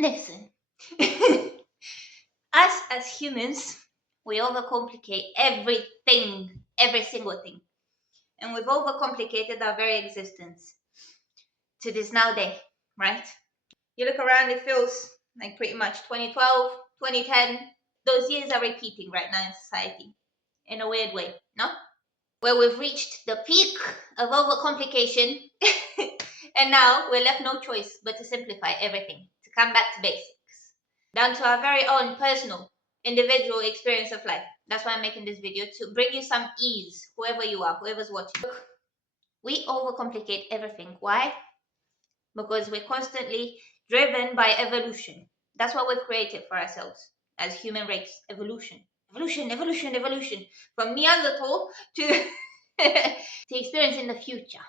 Listen, us as humans, we overcomplicate everything, every single thing. And we've overcomplicated our very existence to this now day, right? You look around, it feels like pretty much 2012, 2010, those years are repeating right now in society in a weird way, no? Where we've reached the peak of overcomplication, and now we're left no choice but to simplify everything, to come back to basics, down to our very own personal, individual experience of life. That's why I'm making this video, to bring you some ease, whoever you are, whoever's watching. Look, we overcomplicate everything. Why? Because we're constantly driven by evolution. That's what we've created for ourselves as human race. Evolution. Evolution, evolution, evolution. From Neanderthal to to experience in the future.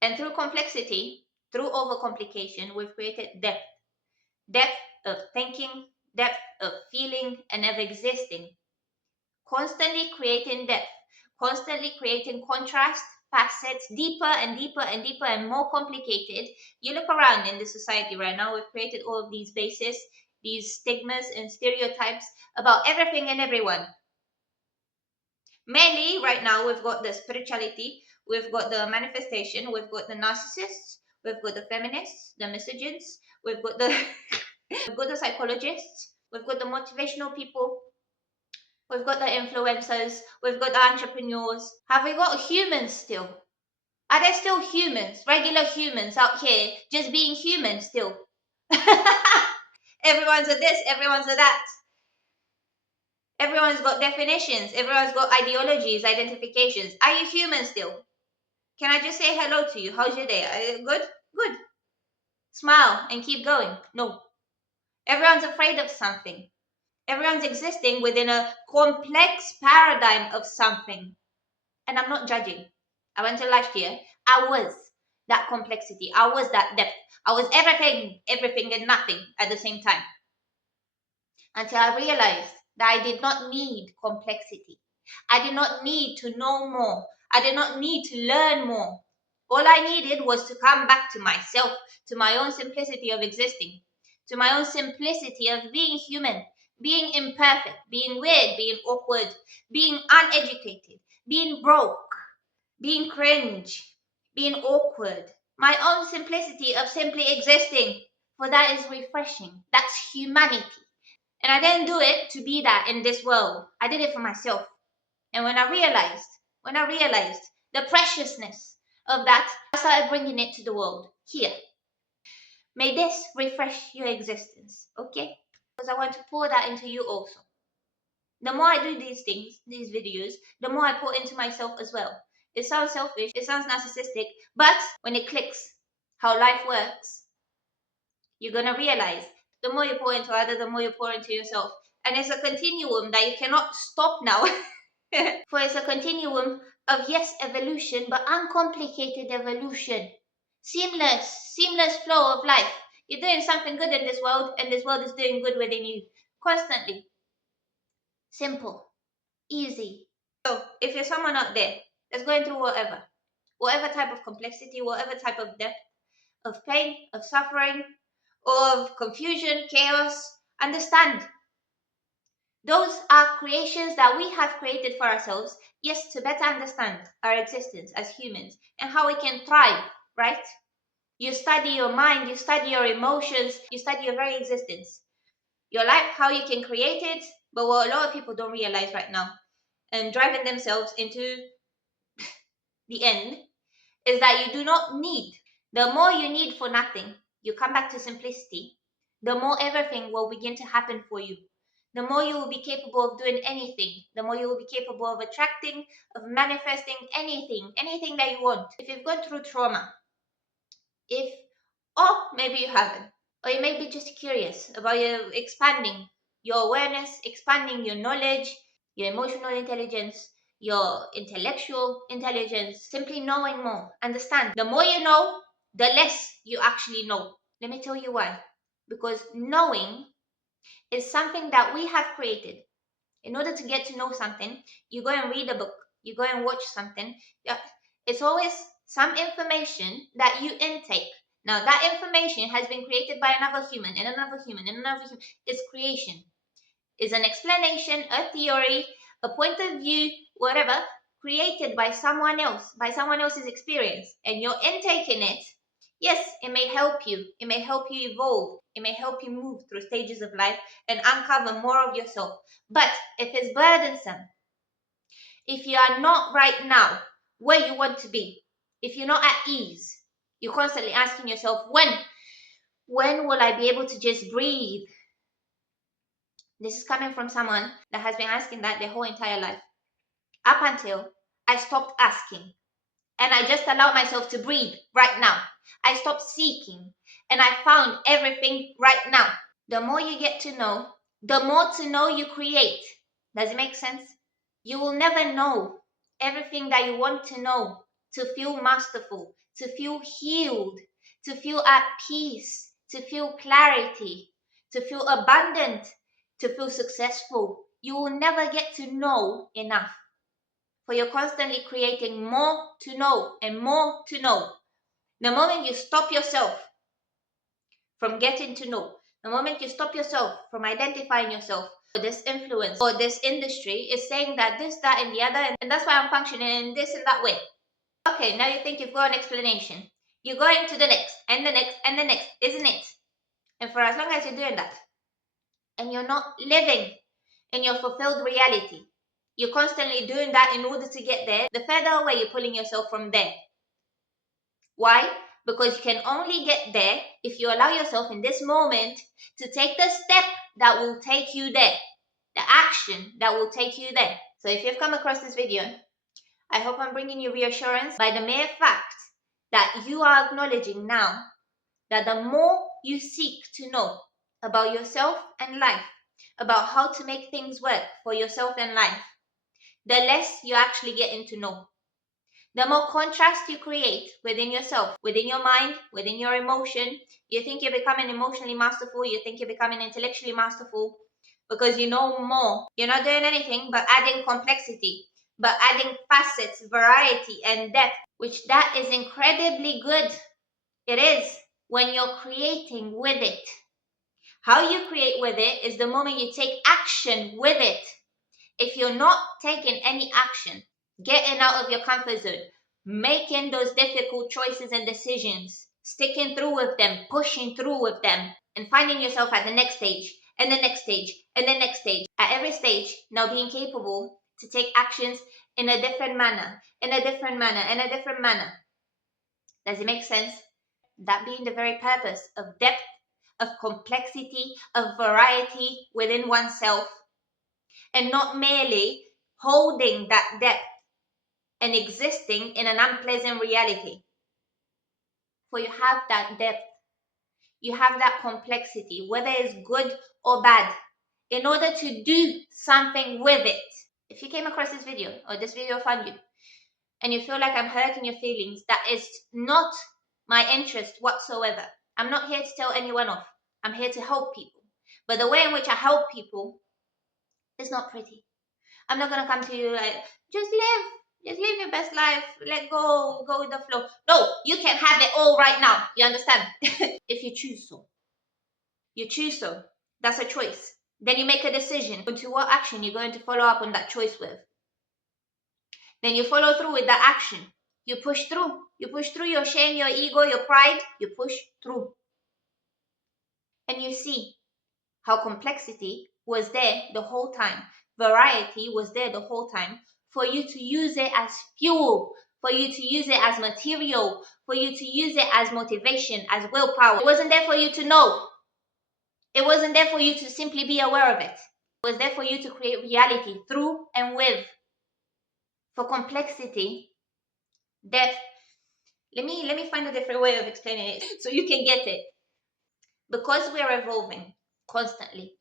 And through complexity, through overcomplication, we've created depth. Depth of thinking, depth of feeling, and of existing. Constantly creating depth, constantly creating contrast, facets, deeper and deeper and deeper and more complicated. You look around in the society right now, we've created all of these bases, these stigmas and stereotypes about everything and everyone. Mainly, right now, we've got the spirituality, we've got the manifestation, we've got the narcissists, we've got the feminists, the misogyns, we've got the we've got the psychologists, we've got the motivational people, we've got the influencers, we've got the entrepreneurs. Have we got humans still? Are there still humans, regular humans out here, just being human still? Everyone's a this, everyone's a that. Everyone's got definitions, everyone's got ideologies, identifications. Are you human still? Can I just say hello to you? How's your day? Are you good? Good. Smile and keep going. No. Everyone's afraid of something. Everyone's existing within a complex paradigm of something. And I'm not judging. I went to last year. I was that complexity. I was that depth. I was everything and nothing at the same time. Until I realized that I did not need complexity. I did not need to know more. I did not need to learn more. All I needed was to come back to myself, to my own simplicity of existing, to my own simplicity of being human, being imperfect, being weird, being awkward, being uneducated, being broke, being cringe, being awkward. My own simplicity of simply existing. For that is refreshing. That's humanity. And I didn't do it to be that in this world. I did it for myself. And when I realized the preciousness of that, I started bringing it to the world. Here. May this refresh your existence, okay? Because I want to pour that into you also. The more I do these things, these videos, the more I pour into myself as well. It sounds selfish, it sounds narcissistic, but when it clicks how life works, you're gonna realize the more you pour into others, the more you pour into yourself. And it's a continuum that you cannot stop now. For it's a continuum of, yes, evolution, but uncomplicated evolution. Seamless flow of life. You're doing something good in this world, and this world is doing good within you. Constantly. Simple. Easy. So, if you're someone out there that's going through whatever type of complexity, whatever type of depth, of pain, of suffering, of confusion, chaos, understand. Those are creations that we have created for ourselves, yes, to better understand our existence as humans and how we can thrive, right? You study your mind, you study your emotions, you study your very existence, your life, how you can create it. But what a lot of people don't realize right now, and driving themselves into the end, is that you do not need. The more you need for nothing, you come back to simplicity, the more everything will begin to happen for you. The more you will be capable of doing anything, the more you will be capable of attracting, of manifesting anything that you want. If you've gone through trauma, or maybe you haven't, or you may be just curious about your expanding your awareness, expanding your knowledge, your emotional intelligence, your intellectual intelligence, simply knowing more. Understand, the more you know, the less you actually know. Let me tell you why. Because knowing is something that we have created. In order to get to know something, you go and read a book, you go and watch something. It's always some information that you intake Now, that information has been created by another human and another human and another human. It's creation. It's an explanation, a theory, a point of view, whatever, created by someone else, by someone else's experience. And you're intaking it. Yes, it may help you. It may help you evolve. It may help you move through stages of life and uncover more of yourself. But if it's burdensome, if you are not right now where you want to be, if you're not at ease, you're constantly asking yourself, when will I be able to just breathe? This is coming from someone that has been asking that their whole entire life. Up until I stopped asking and I just allowed myself to breathe right now. I stopped seeking and I found everything right now. The more you get to know, the more to know you create. Does it make sense? You will never know everything that you want to know, to feel masterful, to feel healed, to feel at peace, to feel clarity, to feel abundant, to feel successful. You will never get to know enough. For you're constantly creating more to know and more to know. The moment you stop yourself from getting to know, the moment you stop yourself from identifying yourself, this influence or this industry is saying that this, that, and the other, and that's why I'm functioning in this and that way. Okay, now you think you've got an explanation. You go into the next, and the next, and the next, isn't it? And for as long as you're doing that, and you're not living in your fulfilled reality, you're constantly doing that in order to get there, the further away you're pulling yourself from there. Why? Because you can only get there if you allow yourself in this moment to take the step that will take you there, the action that will take you there. So if you've come across this video, I hope I'm bringing you reassurance by the mere fact that you are acknowledging now that the more you seek to know about yourself and life, about how to make things work for yourself and life, the less you actually getting to know. The more contrast you create within yourself, within your mind, within your emotion, you think you're becoming emotionally masterful, you think you're becoming intellectually masterful because you know more. You're not doing anything but adding complexity, but adding facets, variety, and depth, which that is incredibly good. It is when you're creating with it. How you create with it is the moment you take action with it. If you're not taking any action, getting out of your comfort zone, making those difficult choices and decisions, sticking through with them, pushing through with them, and finding yourself at the next stage, and the next stage, and the next stage. At every stage, now being capable to take actions in a different manner, in a different manner, in a different manner. Does it make sense? That being the very purpose of depth, of complexity, of variety within oneself, and not merely holding that depth and existing in an unpleasant reality. For you have that depth, you have that complexity, whether it's good or bad, in order to do something with it. If you came across this video or this video found you, and you feel like I'm hurting your feelings, that is not my interest whatsoever. I'm not here to tell anyone off. I'm here to help people. But the way in which I help people is not pretty. I'm not gonna come to you like, just live your best life, let go with the flow. No, you can have it all right now. You understand? If you choose so. You choose so. That's a choice. Then you make a decision into what action you're going to follow up on that choice with. Then you follow through with that action. You push through. You push through your shame, your ego, your pride. You push through. And you see how complexity was there the whole time. Variety was there the whole time for you to use it as fuel, for you to use it as material, for you to use it as motivation, as willpower. It wasn't there for you to know. It wasn't there for you to simply be aware of it. It was there for you to create reality through and with. For complexity, depth. Let me find a different way of explaining it so you can get it. Because we're evolving constantly,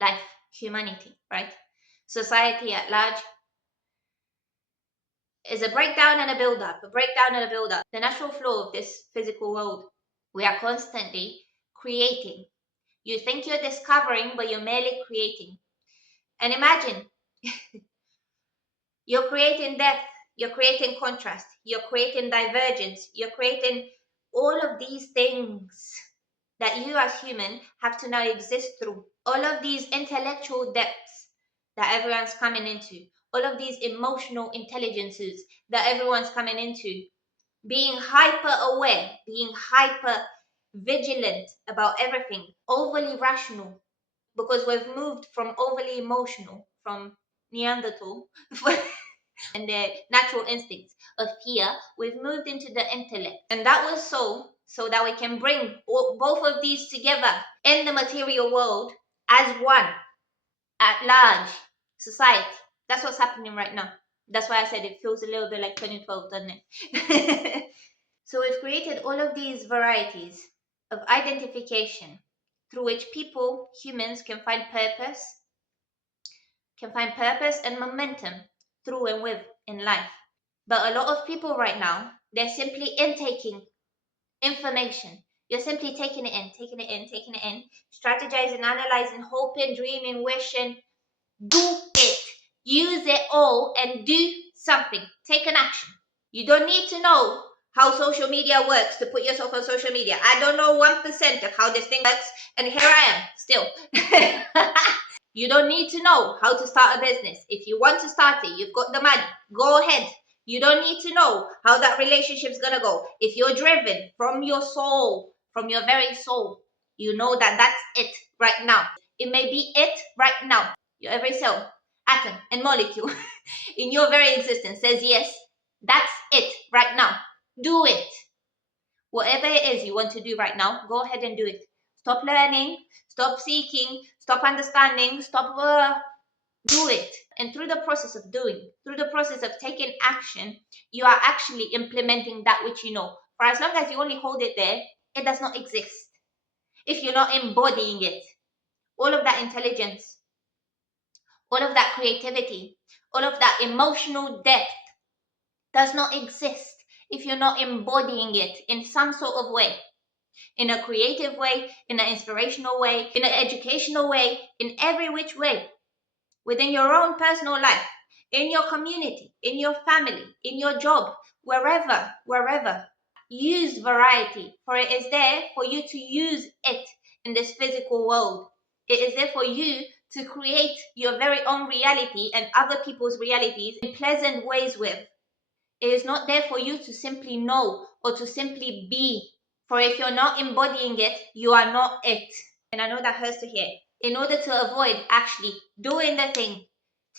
life, humanity, right? Society at large is a breakdown and a build-up, a breakdown and a build-up. The natural flow of this physical world. We are constantly creating. You think you're discovering, but you're merely creating. And imagine, you're creating depth, you're creating contrast, you're creating divergence, you're creating all of these things that you as human have to now exist through. All of these intellectual depths that everyone's coming into. All of these emotional intelligences that everyone's coming into. Being hyper aware, being hyper vigilant about everything, overly rational, because we've moved from overly emotional, from Neanderthal, and the natural instincts of fear, we've moved into the intellect. And that was so that we can bring both of these together in the material world as one, at large, society. That's what's happening right now. That's why I said it feels a little bit like 2012, doesn't it? So we've created all of these varieties of identification through which people, humans, can find purpose and momentum through and with in life. But a lot of people right now, they're simply intaking information. You're simply taking it in, taking it in, taking it in, strategizing, analyzing, hoping, dreaming, wishing. Do it. Use it all and do something. Take an action. You don't need to know how social media works to put yourself on social media. I don't know 1% of how this thing works, and here I am still. You don't need to know how to start a business. If you want to start it, you've got the money, go ahead. You don't need to know how that relationship's gonna go. If you're driven from your soul, from your very soul, you know that that's it right now. It may be it right now. Your every cell, atom, and molecule in your very existence says yes, that's it right now. Do it. Whatever it is you want to do right now, go ahead and do it. Stop learning, stop seeking, stop understanding, stop do it. And through the process of doing, through the process of taking action, you are actually implementing that which you know. For as long as you only hold it there, it does not exist. If you're not embodying it, all of that intelligence, all of that creativity, all of that emotional depth does not exist if you're not embodying it in some sort of way. In a creative way, in an inspirational way, in an educational way, in every which way. Within your own personal life, in your community, in your family, in your job, wherever. Use variety, for it is there for you to use it in this physical world. It is there for you to create your very own reality and other people's realities in pleasant ways with. It is not there for you to simply know or to simply be. For if you're not embodying it, you are not it. And I know that hurts to hear. In order to avoid actually doing the thing,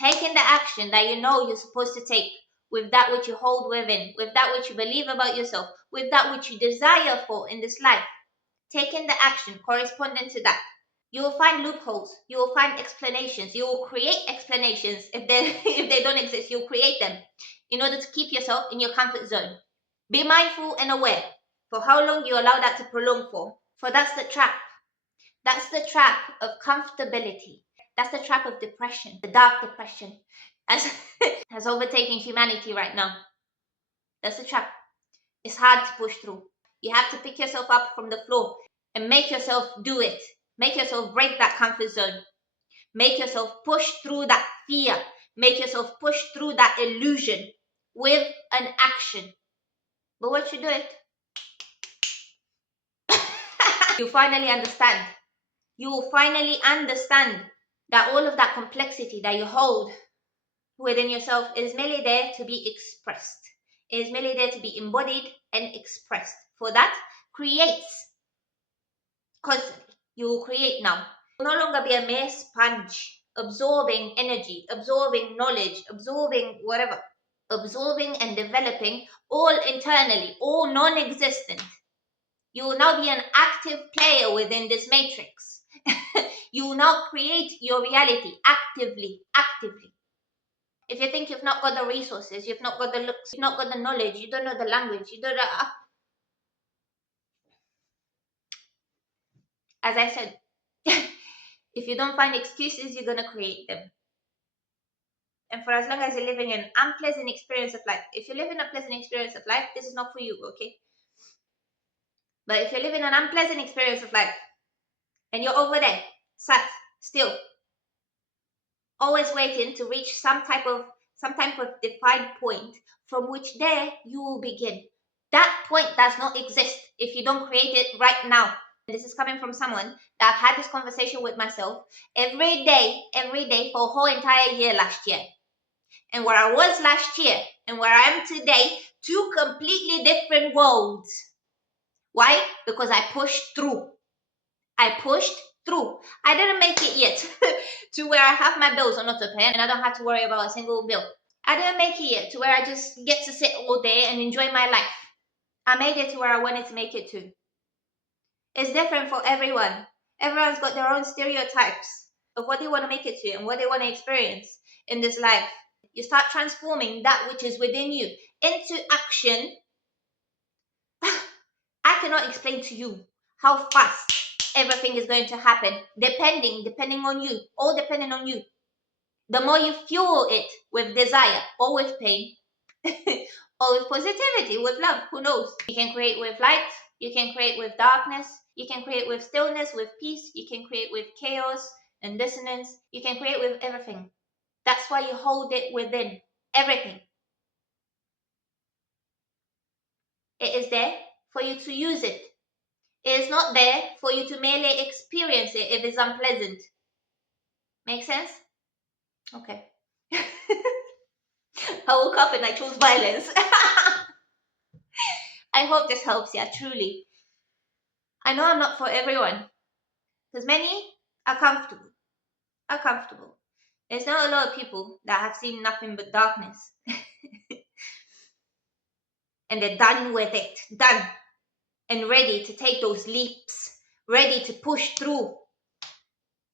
taking the action that you know you're supposed to take with that which you hold within, with that which you believe about yourself, with that which you desire for in this life, taking the action corresponding to that, you will find loopholes, you will find explanations, you will create explanations. If they if they don't exist, you'll create them in order to keep yourself in your comfort zone. Be mindful and aware for how long you allow that to prolong for that's the trap. That's the trap of comfortability. That's the trap of depression, the dark depression as has overtaken humanity right now. That's the trap. It's hard to push through. You have to pick yourself up from the floor and make yourself do it. Make yourself break that comfort zone. Make yourself push through that fear. Make yourself push through that illusion with an action. But once you do it, you finally understand. You will finally understand that all of that complexity that you hold within yourself is merely there to be expressed. It is merely there to be embodied and expressed. For that, creates constantly. You will create now. You will no longer be a mere sponge, absorbing energy, absorbing knowledge, absorbing whatever, absorbing and developing all internally, all non existent. You will now be an active player within this matrix. You will now create your reality actively. If you think you've not got the resources, you've not got the looks, you've not got the knowledge, you don't know the language, you don't know. As I said, if you don't find excuses, you're going to create them. And for as long as you're living an unpleasant experience of life, if you're living a pleasant experience of life, this is not for you, okay? But if you're living an unpleasant experience of life, and you're over there, sat, still, always waiting to reach some type of defined point from which there you will begin. That point does not exist if you don't create it right now. This is coming from someone that I've had this conversation with myself every day for a whole entire year last year. And where I was last year and where I am today, two completely different worlds. Why? Because I pushed through. I pushed through. I didn't make it yet to where I have my bills on auto pay and I don't have to worry about a single bill. I didn't make it yet to where I just get to sit all day and enjoy my life. I made it to where I wanted to make it to. It's different for everyone. Everyone's got their own stereotypes of what they want to make it to and what they want to experience in this life. You start transforming that which is within you into action. I cannot explain to you how fast everything is going to happen, depending on you, all depending on you. The more you fuel it with desire or with pain, or with positivity, with love, who knows? You can create with light, you can create with darkness, you can create with stillness, with peace, you can create with chaos and dissonance, you can create with everything. That's why you hold it within everything. It is there for you to use it. It is not there for you to merely experience it if it's unpleasant. Make sense? Okay. I woke up and I chose violence. I hope this helps you, truly. I know I'm not for everyone. Because many are comfortable. There's not a lot of people that have seen nothing but darkness. And they're done with it. Done. And ready to take those leaps. Ready to push through.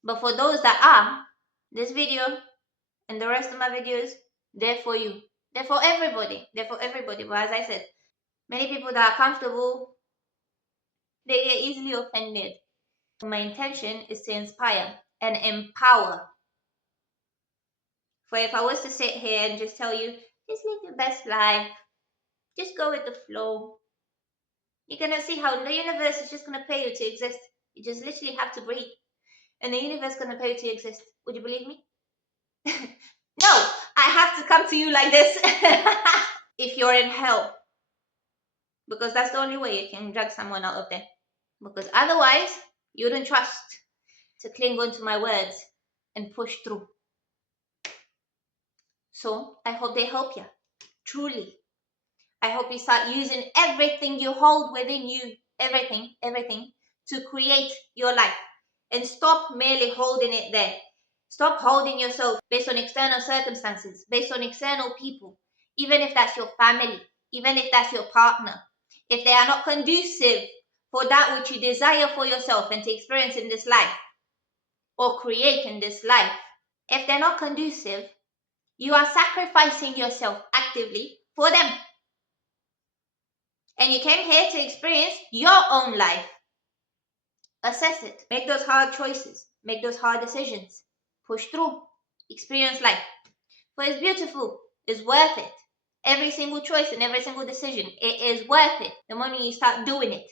But for those that are, this video and the rest of my videos, they're for you. They're for everybody. But as I said, many people that are comfortable, they get easily offended. My intention is to inspire and empower. For if I was to sit here and just tell you, just live your best life, just go with the flow, you're going to see how the universe is just going to pay you to exist. You just literally have to breathe. And the universe is going to pay you to exist. Would you believe me? No, I have to come to you like this. If you're in hell. Because that's the only way you can drag someone out of there. Because otherwise, you wouldn't trust to cling on to my words and push through. So I hope they help you. Truly. I hope you start using everything you hold within you, everything, to create your life. And stop merely holding it there. Stop holding yourself based on external circumstances, based on external people, even if that's your family, even if that's your partner. If they are not conducive for that which you desire for yourself and to experience in this life or create in this life, if they're not conducive, you are sacrificing yourself actively for them. And you came here to experience your own life. Assess it. Make those hard choices. Make those hard decisions. Push through. Experience life. For it's beautiful. It's worth it. Every single choice and every single decision, it is worth it the moment you start doing it.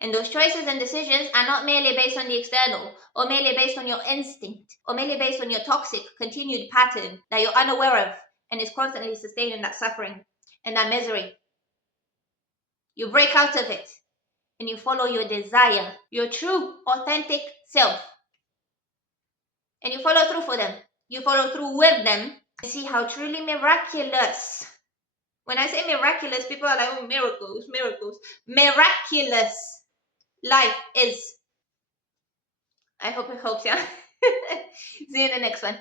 And those choices and decisions are not merely based on the external, or merely based on your instinct, or merely based on your toxic, continued pattern that you're unaware of and is constantly sustaining that suffering and that misery. You break out of it and you follow your desire, your true, authentic self. And you follow through for them. You follow through with them and see how truly miraculous. When I say miraculous, people are like, oh, miracles. Miraculous life is. I hope it helps you. See you in the next one.